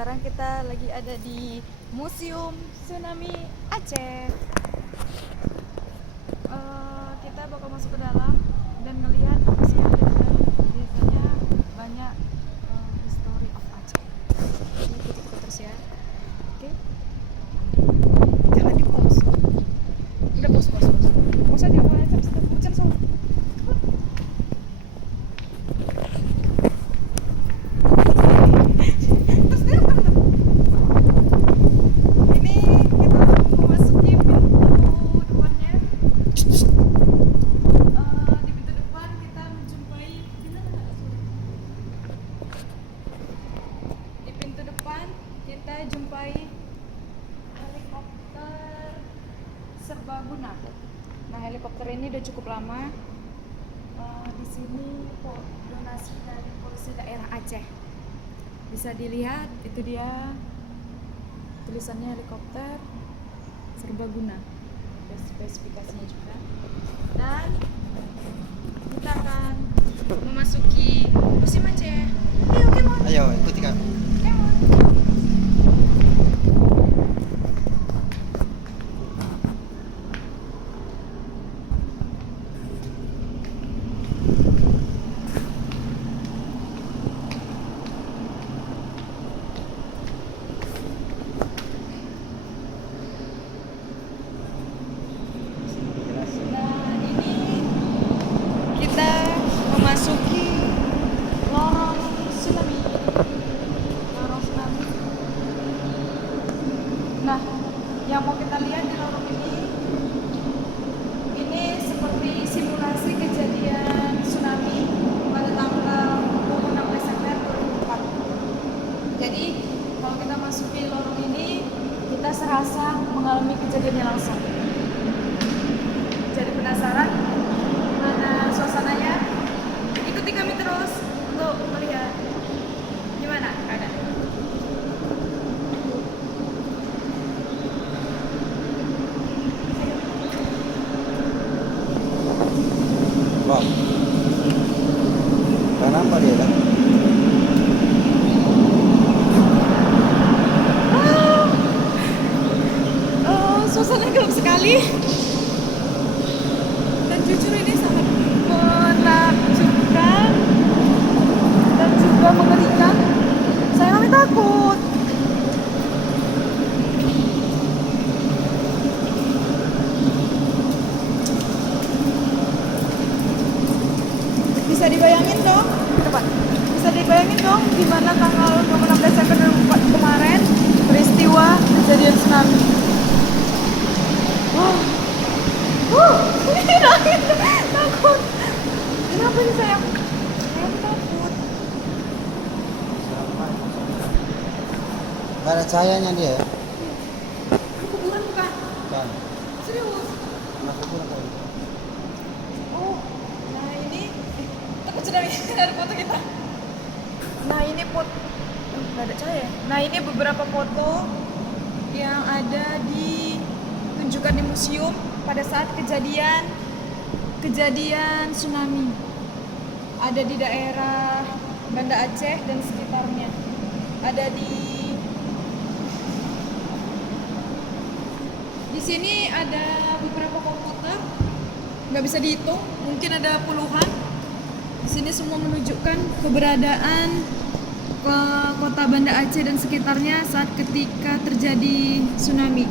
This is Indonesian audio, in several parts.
Sekarang kita lagi ada di Museum Tsunami Aceh. Kita bakal masuk ke dalam dan ngelihat apa sih yang ada di dalam. Biasanya banyak history of Aceh. Jadi ikuti kita terus ya. Oke? Jangan di pause. Udah pause. Pause aja mulai terus. Bukan soal. Kita jumpai helikopter serbaguna. Nah, helikopter ini udah cukup lama. Di sini donasi dari Polisi Daerah Aceh. Bisa dilihat, itu dia tulisannya helikopter serbaguna. Ada spesifikasinya juga. Dan kita akan memasuki Museum Aceh. Ayo, ikuti kami. Nah, ini kita memasuki lorong tsunami. Nah, yang mau kita lihat di lorong ini seperti simulasi kejadian tsunami pada tanggal 26 Desember 2004. Jadi, kalau kita masuki lorong ini, kita serasa mengalami kejadiannya langsung. Jadi penasaran gimana suasananya? Ikuti kami terus untuk melihat gimana keadaan. Wow. Gak nampak dia kan? Suasana gelap sekali. Dan jujur ini sangat menakjubkan dan juga mengerikan. Saya kami takut. Bisa dibayangin dong, depan. Bisa dibayangin dong gimana tanggal 26 Desember 2004 kemarin peristiwa kejadian tsunami. Ini nangis, takut. Kenapa sih sayang? Saya takut. Gak ada cahayanya dia ya? Ini kuburan bukan? Kan. Serius? Masuk pun kali. Oh, nah ini takut tsunami. Ada foto kita. Nah ini nggak ada cahaya. Nah ini beberapa foto yang ada ditunjukkan di museum pada saat kejadian tsunami. Ada di daerah Banda Aceh dan sekitarnya. Ada di sini ada beberapa komputer, nggak bisa dihitung, mungkin ada puluhan. Di sini semua menunjukkan keberadaan ke kota Banda Aceh dan sekitarnya saat ketika terjadi tsunami.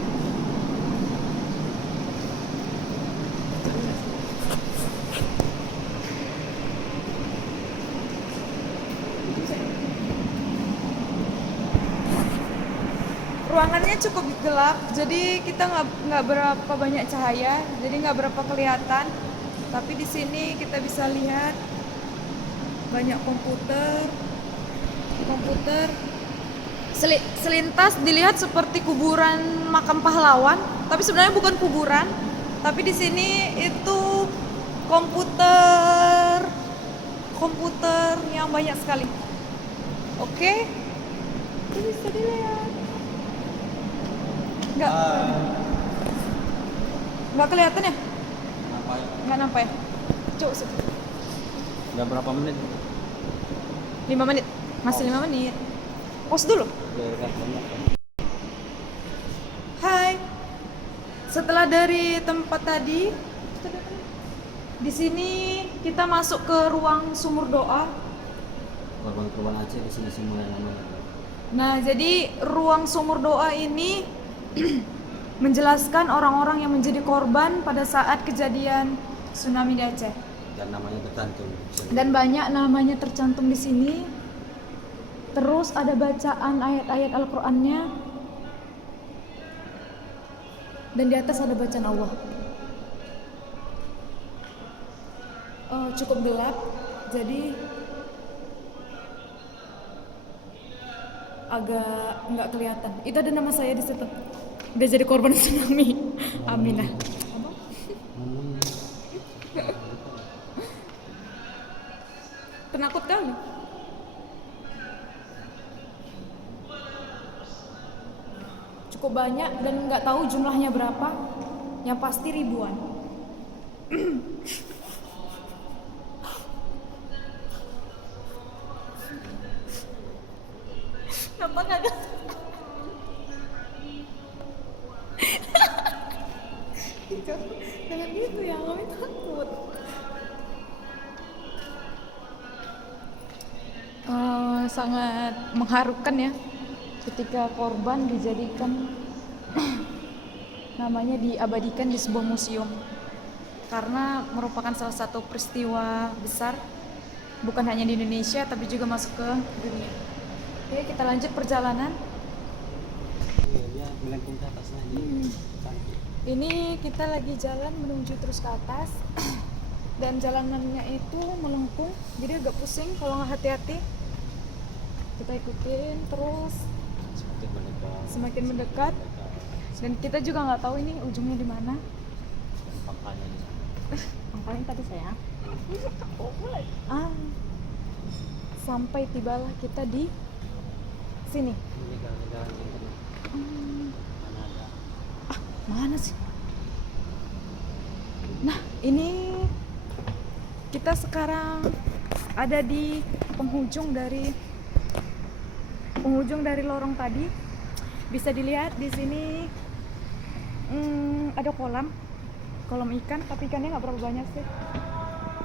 Ruangannya cukup gelap, jadi kita nggak berapa banyak cahaya, jadi nggak berapa kelihatan. Tapi di sini kita bisa lihat banyak komputer selintas dilihat seperti kuburan makam pahlawan, tapi sebenarnya bukan kuburan. Tapi di sini itu komputer yang banyak sekali. Oke, itu bisa dilihat. Nggak kelihatan ya? Nggak nampak ya? Coba sih. Udah berapa menit? 5 menit. Masih 5 menit. Pos dulu. Daerah banyak kan. Hai. Setelah dari tempat tadi, di sini kita masuk ke ruang sumur doa. Korban-korban Aceh di sini semua yang lama. Nah, jadi ruang sumur doa ini menjelaskan orang-orang yang menjadi korban pada saat kejadian tsunami di Aceh. Dan namanya tercantum. Dan banyak namanya tercantum di sini. Terus ada bacaan ayat-ayat Al-Qur'annya. Dan di atas ada bacaan Allah. Cukup gelap, jadi agak nggak kelihatan. Itu ada nama saya di situ. Udah jadi korban tsunami. Aminah. Penakut kali. Cukup banyak dan nggak tahu jumlahnya berapa. Yang pasti ribuan. Kenapa nggak ada? Jangan gitu ya, Mami takut. Sangat mengharukan ya ketika korban dijadikan namanya diabadikan di sebuah museum karena merupakan salah satu peristiwa besar bukan hanya di Indonesia tapi juga masuk ke dunia. Oke, kita lanjut perjalanan. Iya, melengkung ke atas lagi. Ini kita lagi jalan menuju terus ke atas dan jalanannya itu melengkung jadi agak pusing kalau nggak hati-hati. Kita ikutin terus semakin mendekat dan kita juga nggak tahu ini ujungnya di mana. Pangkalnya di sana. Pangkalnya tadi saya. Sampai tibalah kita di sini. Ini jalan-jalan yang kena. Mana ada? Mana sih? Nah, ini kita sekarang ada di penghujung dari lorong tadi. Bisa dilihat di sini ada kolam ikan, tapi ikannya nggak berapa banyak sih.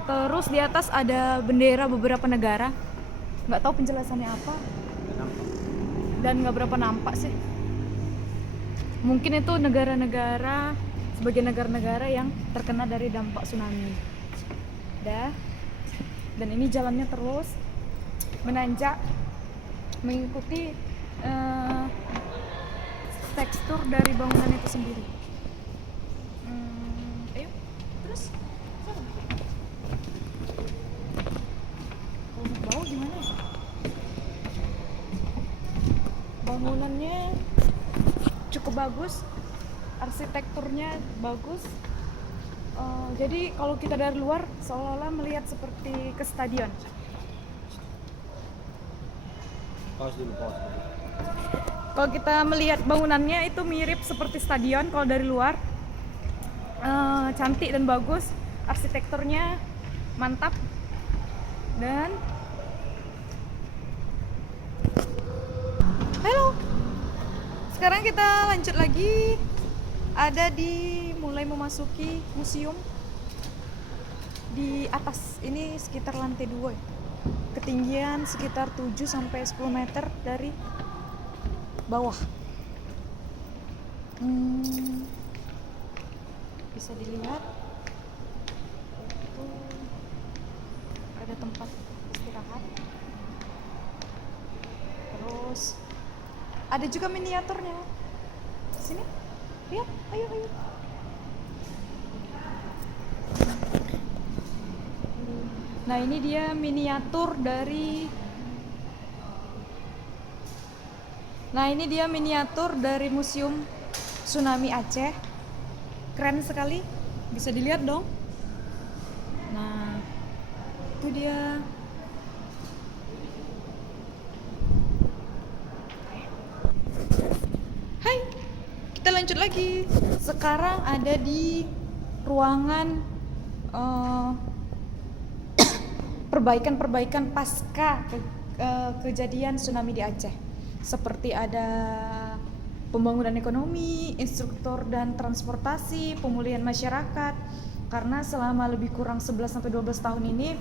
Terus di atas ada bendera beberapa negara. Nggak tahu penjelasannya apa. Dan nggak berapa nampak sih. Mungkin itu sebagai negara-negara yang terkena dari dampak tsunami. Dan ini jalannya terus menanjak mengikuti tekstur dari bangunan itu sendiri. Ayo, terus sana. Kalau mau bau gimana? Bangunannya cukup bagus, arsitekturnya bagus. Jadi kalau kita dari luar seolah-olah melihat seperti ke stadion. Pause dulu. Kalau kita melihat bangunannya itu mirip seperti stadion kalau dari luar. Cantik dan bagus, arsitekturnya mantap. Dan halo. Sekarang kita lanjut lagi. Ada mulai memasuki museum di atas. Ini sekitar lantai 2 ya. Ketinggian sekitar 7 sampai 10 meter dari bawah. Bisa dilihat itu ada tempat istirahat. Terus ada juga miniaturnya. Sini, lihat, ayo. Nah, ini dia miniatur dari Museum Tsunami Aceh. Keren sekali, bisa dilihat dong. Nah, itu dia. Hai, kita lanjut lagi. Sekarang ada di ruangan perbaikan pasca kejadian tsunami di Aceh. seperti ada pembangunan ekonomi, instruktur dan transportasi, pemulihan masyarakat. Karena selama lebih kurang 11-12 tahun ini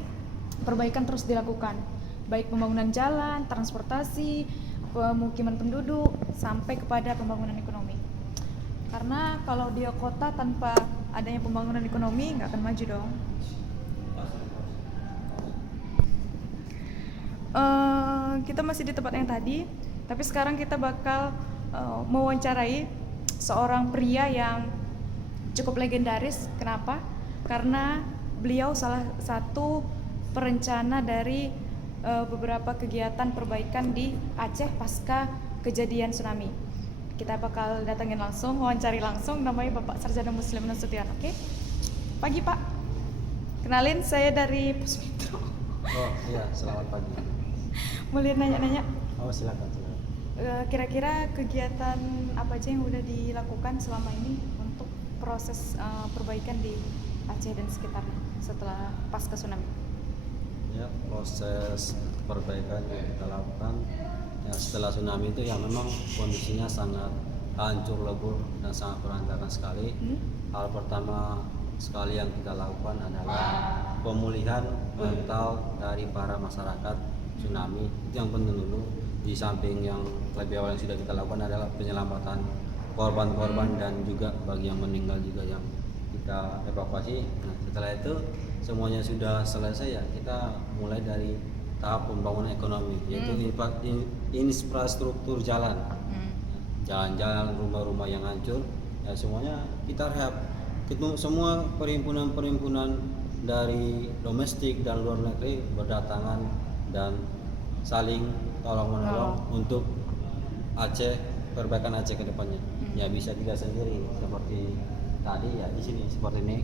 perbaikan terus dilakukan, baik pembangunan jalan, transportasi, pemukiman penduduk, sampai kepada pembangunan ekonomi. Karena kalau dia kota tanpa adanya pembangunan ekonomi nggak akan maju dong. Kita masih di tempat yang tadi, tapi sekarang kita bakal mewawancarai seorang pria yang cukup legendaris. Kenapa? Karena beliau salah satu perencana dari beberapa kegiatan perbaikan di Aceh pasca kejadian tsunami. Kita bakal datangin langsung, wawancari langsung. Namanya Bapak Sarjana Muslim Nasution. Oke? Pagi Pak. Kenalin, saya dari Pos Metro. Oh iya, selamat pagi. Boleh nanya-nanya? Oh silakan. Kira-kira kegiatan apa aja yang udah dilakukan selama ini untuk proses perbaikan di Aceh dan sekitarnya setelah pasca tsunami? Ya, proses perbaikan yang kita lakukan ya setelah tsunami itu ya memang kondisinya sangat hancur lebur dan sangat berantakan sekali. Hal pertama sekali yang kita lakukan adalah pemulihan mental dari para masyarakat tsunami. Itu yang penting dulu. Di samping yang lebih awal yang sudah kita lakukan adalah penyelamatan korban-korban dan juga bagi yang meninggal juga yang kita evakuasi. Nah, setelah itu semuanya sudah selesai ya, kita mulai dari tahap pembangunan ekonomi, yaitu infrastruktur jalan, jalan-jalan, rumah-rumah yang hancur, ya semuanya kita rehab. Semua perhimpunan-perhimpunan dari domestik dan luar negeri berdatangan dan saling tolong menolong untuk Aceh, perbaikan Aceh ke depannya. Ya bisa dilihat sendiri seperti tadi ya di sini seperti ini.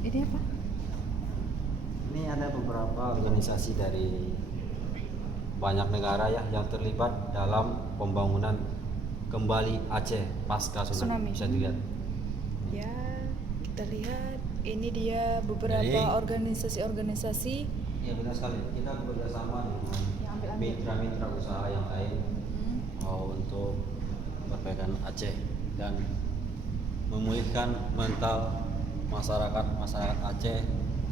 Ini apa? Ini ada beberapa organisasi dari banyak negara ya yang terlibat dalam pembangunan kembali Aceh pasca tsunami. Bisa dilihat. Ya, kita lihat ini dia beberapa organisasi-organisasi. Iya benar sekali. Kita bekerjasama dengan Ya, mitra-mitra usaha yang lain untuk perbaikan Aceh dan memulihkan mental masyarakat Aceh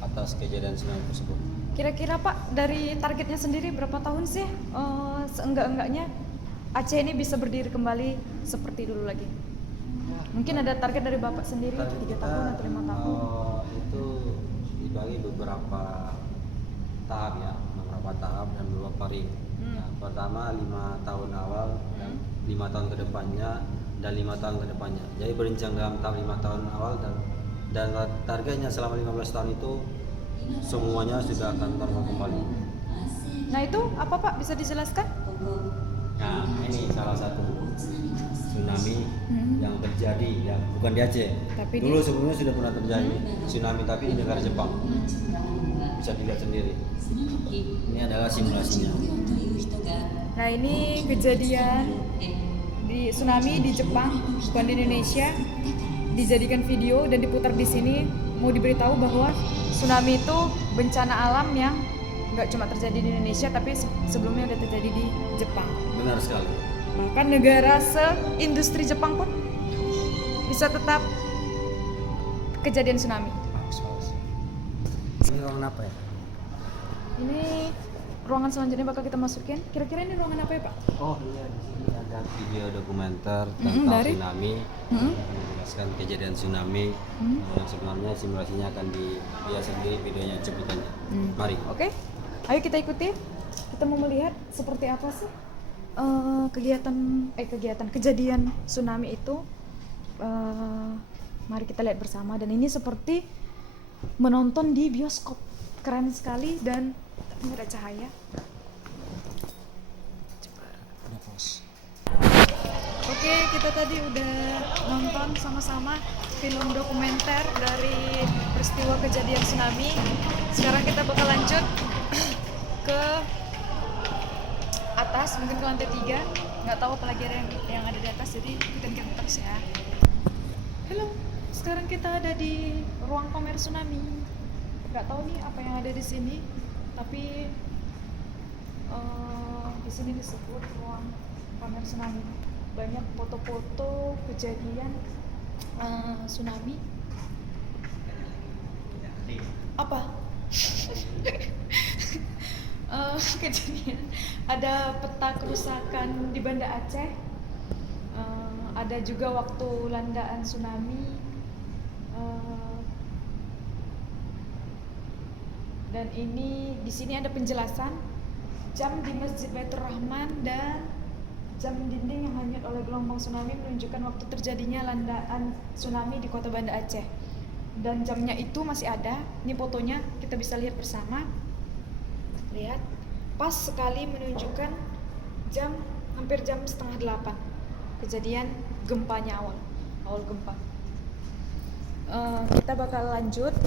atas kejadian tsunami tersebut. Kira-kira Pak, dari targetnya sendiri berapa tahun sih seenggak-enggaknya Aceh ini bisa berdiri kembali seperti dulu lagi? Mungkin ada target dari Bapak sendiri 3 tahun atau 5 tahun? Itu dibagi beberapa tahap ya, beberapa tahap dan beberapa ring. Nah, pertama 5 tahun awal dan 5 tahun kedepannya dan 5 tahun kedepannya. Jadi berincang dalam tahap 5 tahun awal dan targetnya selama 15 tahun itu semuanya sudah akan normal kembali. Nah itu apa Pak, bisa dijelaskan? Nah ini salah satu tsunami yang terjadi ya, bukan di Aceh. Tapi dulu sebelumnya sudah pernah terjadi tsunami tapi di negara Jepang. Bisa dilihat sendiri. Ini adalah simulasinya. Nah ini kejadian di tsunami di Jepang, bukan di Indonesia, dijadikan video dan diputar di sini. Mau diberitahu bahwa tsunami itu bencana alam yang nggak cuma terjadi di Indonesia, tapi sebelumnya udah terjadi di Jepang. Benar sekali. Bahkan negara seindustri Jepang pun bisa tetap kejadian tsunami. Ini ruangan apa ya? Ini ruangan selanjutnya bakal kita masukin. Kira-kira ini ruangan apa ya Pak? Oh iya, di sini ada video dokumenter tentang tsunami, menjelaskan kejadian tsunami. Yang sebenarnya simulasinya akan dilihat sendiri videonya cuplikannya. Mari. Oke. Ayo kita ikuti. Kita mau melihat seperti apa sih kejadian tsunami itu. Mari kita lihat bersama. Dan ini seperti menonton di bioskop. Keren sekali dan ini ada cahaya. Ada pos. Oke, kita tadi udah nonton sama-sama film dokumenter dari peristiwa kejadian tsunami. Sekarang kita bakal lanjut ke atas, mungkin ke lantai 3. Nggak tahu apalagi ada yang ada di atas, jadi ikutin kita terus ya. Halo, sekarang kita ada di ruang pamer tsunami. Nggak tahu nih apa yang ada di sini, tapi Di sini disebut ruang pamer tsunami. Banyak foto-foto kejadian tsunami. Apa? Kejadian. Ada peta kerusakan di Banda Aceh. Ada juga waktu landaan tsunami. Dan ini di sini ada penjelasan jam di Masjid Baitur Rahman dan jam dinding yang hanyut oleh gelombang tsunami menunjukkan waktu terjadinya landaan tsunami di kota Banda Aceh. Dan jamnya itu masih ada. Ini fotonya kita bisa lihat bersama. Lihat, pas sekali menunjukkan hampir jam 7:30 kejadian gempanya awal gempa. Kita bakal lanjut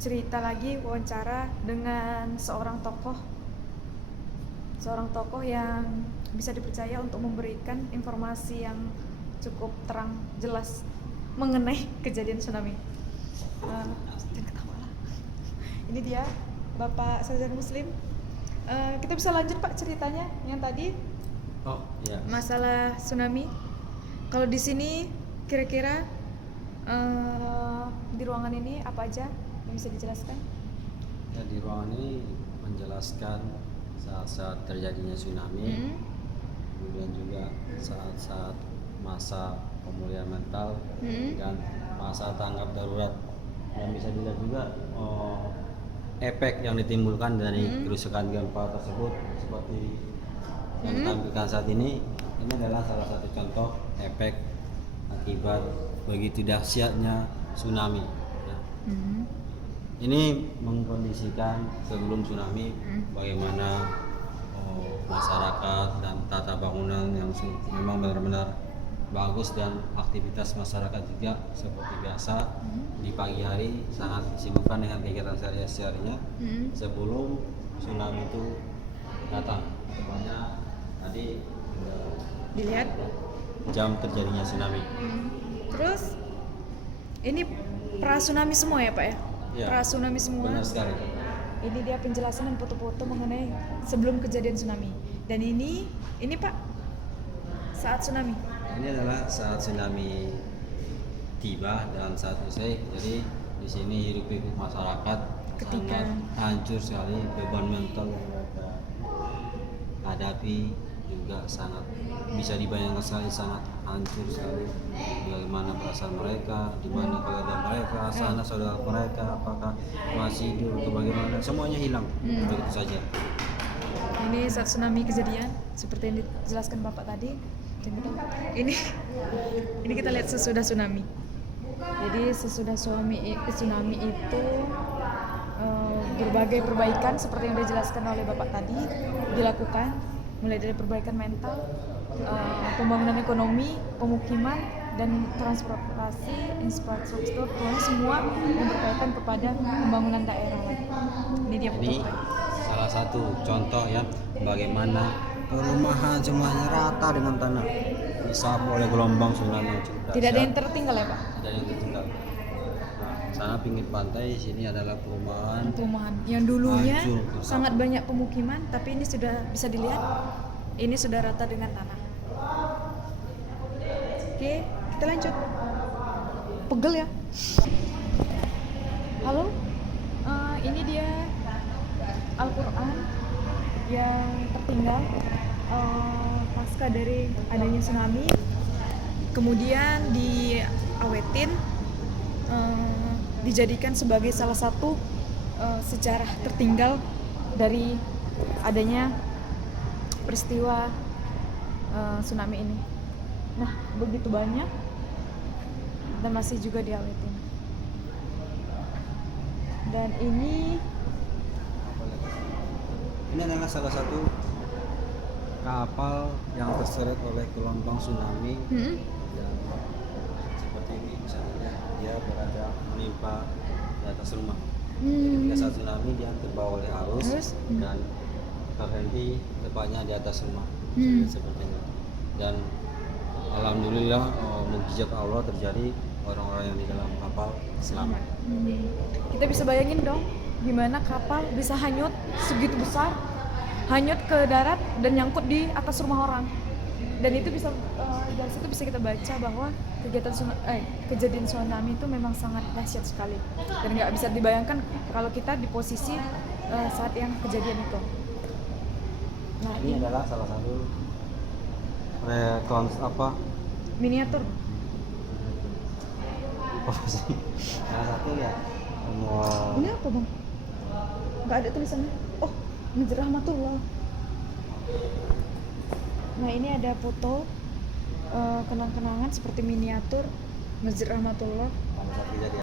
cerita lagi, wawancara dengan seorang tokoh yang bisa dipercaya untuk memberikan informasi yang cukup terang jelas mengenai kejadian tsunami. Jangan ketawa lah. Ini dia Bapak Sarjana Muslim. Kita bisa lanjut Pak ceritanya yang tadi masalah tsunami. Kalau di sini kira-kira di ruangan ini apa aja yang bisa dijelaskan? Ya, di ruangan ini menjelaskan saat-saat terjadinya tsunami, kemudian juga saat-saat masa pemulihan mental dan masa tanggap darurat. Dan bisa dilihat juga efek yang ditimbulkan dari kerusakan gempa tersebut seperti yang ditampilkan saat ini. Ini adalah salah satu contoh efek akibat begitu dahsyatnya tsunami. Ya. Ini mengkondisikan sebelum tsunami bagaimana masyarakat dan tata bangunan yang memang benar-benar bagus dan aktivitas masyarakat juga seperti biasa di pagi hari sangat disibukkan dengan kegiatan sehari-harinya sebelum tsunami itu datang. Tepatnya tadi Dilihat jam terjadinya tsunami. Terus ini pra tsunami semua ya Pak ya? Ya, pra tsunami semua. benar sekali. Ini dia penjelasan dan foto-foto mengenai sebelum kejadian tsunami. Dan ini Pak saat tsunami. Ini adalah saat tsunami tiba dan saat usai. Jadi di sini hiruk-pikuk masyarakat Ketika sangat hancur sekali, beban mental yang mereka hadapi juga sangat bisa dibayangkan sekali, sangat hancur sekali. Bagaimana perasaan mereka, di mana keluarga mereka, sanak saudara mereka, apakah masih hidup atau bagaimana, semuanya hilang begitu saja. ini saat tsunami kejadian seperti yang dijelaskan Bapak tadi. Dan ini kita lihat sesudah tsunami. Jadi sesudah tsunami itu berbagai perbaikan seperti yang dijelaskan oleh Bapak tadi dilakukan, mulai dari perbaikan mental, pembangunan ekonomi, pemukiman, dan transportasi, infrastruktur, semua yang berkaitan kepada pembangunan daerah. Ini dia Ini salah satu contoh ya bagaimana perumahan semuanya rata dengan tanah disapu oleh gelombang tsunami yang cukup dahsyat. Tidak ada yang tertinggal ya Pak? Tidak ada yang tertinggal. Nah, sana pinggir pantai, sini adalah perumahan Yang dulunya hancur, tersapu. sangat banyak pemukiman, tapi ini sudah bisa dilihat, ini sudah rata dengan tanah. Oke, kita lanjut. Pegel ya. Halo, ini dia Al-Quran yang tertinggal pasca dari adanya tsunami, kemudian diawetin, dijadikan sebagai salah satu sejarah tertinggal dari adanya peristiwa tsunami ini. Nah, begitu banyak dan masih juga diawetin. Dan ini adalah salah satu kapal yang terseret oleh gelombang tsunami. Dan seperti ini misalnya dia berada menimpa di atas rumah. Ketika saat tsunami dia terbawa oleh arus dan terhenti tepatnya di atas rumah. Seperti ini. Dan alhamdulillah mukjizat Allah terjadi, orang-orang yang di dalam kapal selamat. Kita bisa bayangin dong gimana kapal bisa hanyut segitu besar, hanyut ke darat dan nyangkut di atas rumah orang. Dan itu bisa dari situ bisa kita baca bahwa kejadian tsunami itu memang sangat dahsyat sekali dan nggak bisa dibayangkan kalau kita di posisi saat yang kejadian itu. Nah, Ini adalah salah satu miniatur. apa sih? Salah satu ya. Ini apa bang? Nggak ada tulisannya. Oh, Masjid Rahmatullah. Nah ini ada foto kenang-kenangan seperti miniatur Masjid Rahmatullah. Pada saat kejadian